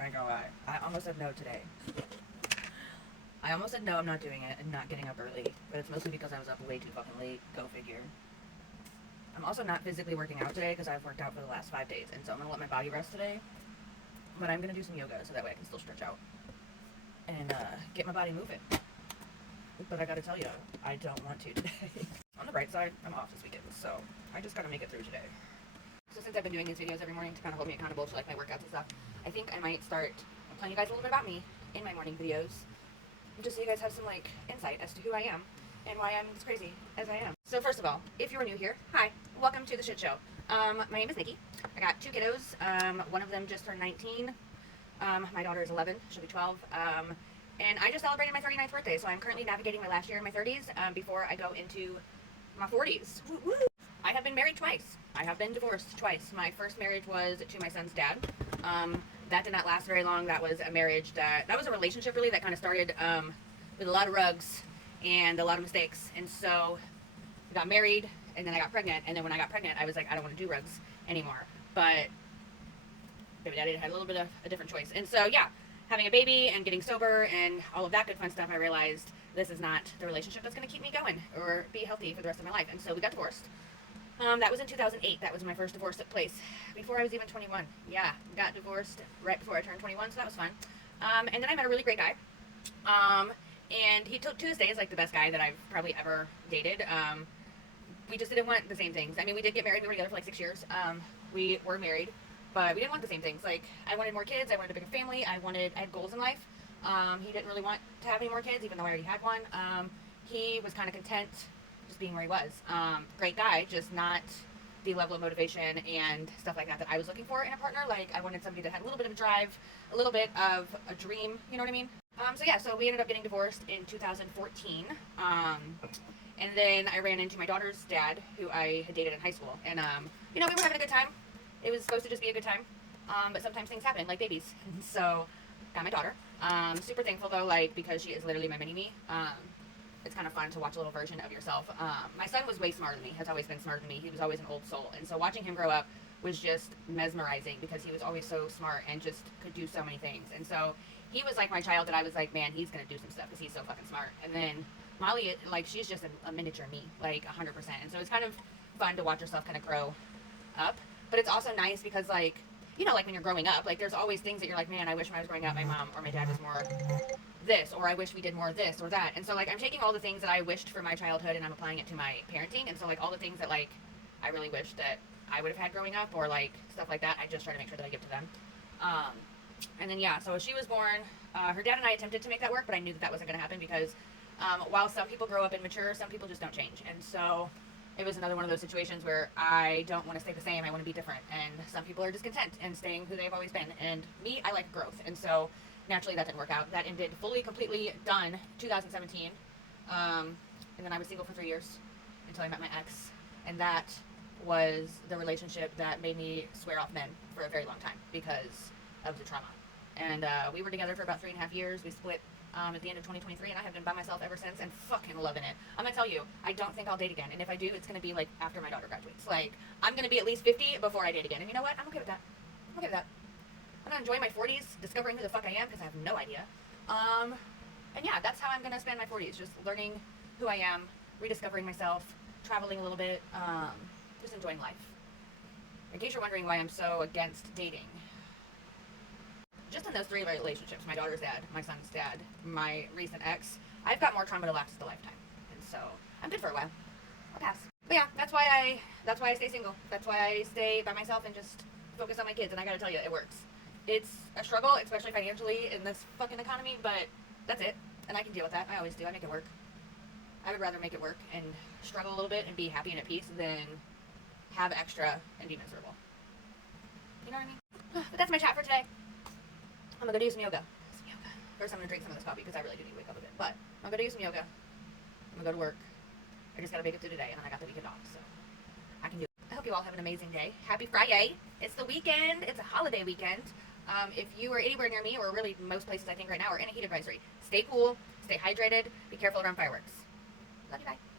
I ain't gonna lie. I almost said no today. I almost said no, I'm not doing it and not getting up early. But it's mostly because I was up way too fucking late. Go figure. I'm also not physically working out today because I've worked out for the last 5 days. And so I'm going to let my body rest today. But I'm going to do some yoga so that way I can still stretch out. And get my body moving. But I gotta tell you, I don't want to today. On the bright side, I'm off this weekend. So I just gotta make it through today. So since I've been doing these videos every morning to kind of hold me accountable to like my workouts and stuff, I think I might start telling you guys a little bit about me in my morning videos. Just so you guys have some like insight as to who I am and why I'm as crazy as I am. So first of all, if you're new here, hi, welcome to the shit show. My name is Nikki. I got 2 kiddos. One of them just turned 19. My daughter is 11. She'll be 12. And I just celebrated my 39th birthday, so I'm currently navigating my last year in my 30s before I go into my 40s. Woo woo. I have been married twice. I have been divorced twice. My first marriage was to my son's dad. That did not last very long. That was a marriage that was a relationship really that kind of started with a lot of rugs and a lot of mistakes. And so I got married, and then I got pregnant. And then when I got pregnant, I was like, I don't want to do rugs anymore. But baby daddy had a little bit of a different choice. And so yeah, having a baby and getting sober and all of that good fun stuff, I realized this is not the relationship that's going to keep me going or be healthy for the rest of my life. And so we got divorced. That was in 2008. That was my first divorce took place before I was even 21. Yeah, got divorced right before I turned 21, so that was fun. And then I met a really great guy. And he took to this day is like the best guy that I've probably ever dated. We just didn't want the same things. I mean, we did get married. We were together for like 6 years. We were married. But we didn't want the same things. Like, I wanted more kids. I wanted a bigger family. I had goals in life. He didn't really want to have any more kids, even though I already had one. He was kind of content just being where he was. Great guy, just not the level of motivation and stuff like that I was looking for in a partner. Like, I wanted somebody that had a little bit of a drive, a little bit of a dream, you know what I mean? So we ended up getting divorced in 2014. And then I ran into my daughter's dad, who I had dated in high school. And, we were having a good time. It was supposed to just be a good time, but sometimes things happen, like babies. So, got my daughter. Super thankful though, like, because she is literally my mini-me. It's kind of fun to watch a little version of yourself. My son was way smarter than me, has always been smarter than me. He was always an old soul. And so watching him grow up was just mesmerizing because he was always so smart and just could do so many things. And so he was like my child that I was like, man, he's going to do some stuff because he's so fucking smart. And then Molly, like, she's just a miniature me, like 100%. And so it's kind of fun to watch yourself kind of grow up. But it's also nice because, like, like when you're growing up, like, there's always things that you're like, man, I wish when I was growing up, my mom or my dad was more this, or I wish we did more this or that. And so, like, I'm taking all the things that I wished for my childhood and I'm applying it to my parenting. And so, like, all the things that, like, I really wish that I would have had growing up or, like, stuff like that, I just try to make sure that I give to them. And then, yeah, so she was born. Her dad and I attempted to make that work, but I knew that wasn't going to happen because while some people grow up immature, some people just don't change. And so it was another one of those situations where I don't want to stay the same. I want to be different. And some people are discontent and staying who they've always been. And me, I like growth. And so naturally that didn't work out. That ended fully, completely done 2017. And then I was single for 3 years until I met my ex. And that was the relationship that made me swear off men for a very long time because of the trauma. And we were together for about 3.5 years. We split at the end of 2023, and I have been by myself ever since and fucking loving it. I'm gonna tell you, I don't think I'll date again, and if I do, it's gonna be like after my daughter graduates. Like, I'm gonna be at least 50 before I date again, and you know what? I'm okay with that. I'm okay with that. I'm gonna enjoy my 40s, discovering who the fuck I am, because I have no idea. And yeah, that's how I'm gonna spend my 40s, just learning who I am, rediscovering myself, traveling a little bit, just enjoying life. In case you're wondering why I'm so against dating, just in those 3 relationships, my daughter's dad, my son's dad, my recent ex, I've got more trauma to last a lifetime. And so I'm good for a while. I'll pass. But yeah, that's why I stay single. That's why I stay by myself and just focus on my kids. And I gotta tell you, it works. It's a struggle, especially financially in this fucking economy, but that's it. And I can deal with that. I always do. I make it work. I would rather make it work and struggle a little bit and be happy and at peace than have extra and be miserable. You know what I mean? But that's my chat for today. I'm gonna go do some yoga. First, I'm gonna drink some of this coffee because I really do need to wake up a bit. But I'm gonna do some yoga. I'm gonna go to work. I just gotta make it through today, and then I got the weekend off, so I can do it. I hope you all have an amazing day. Happy Friday! It's the weekend. It's a holiday weekend. If you are anywhere near me, or really most places I think right now, are in a heat advisory, stay cool, stay hydrated, be careful around fireworks. Love you, bye.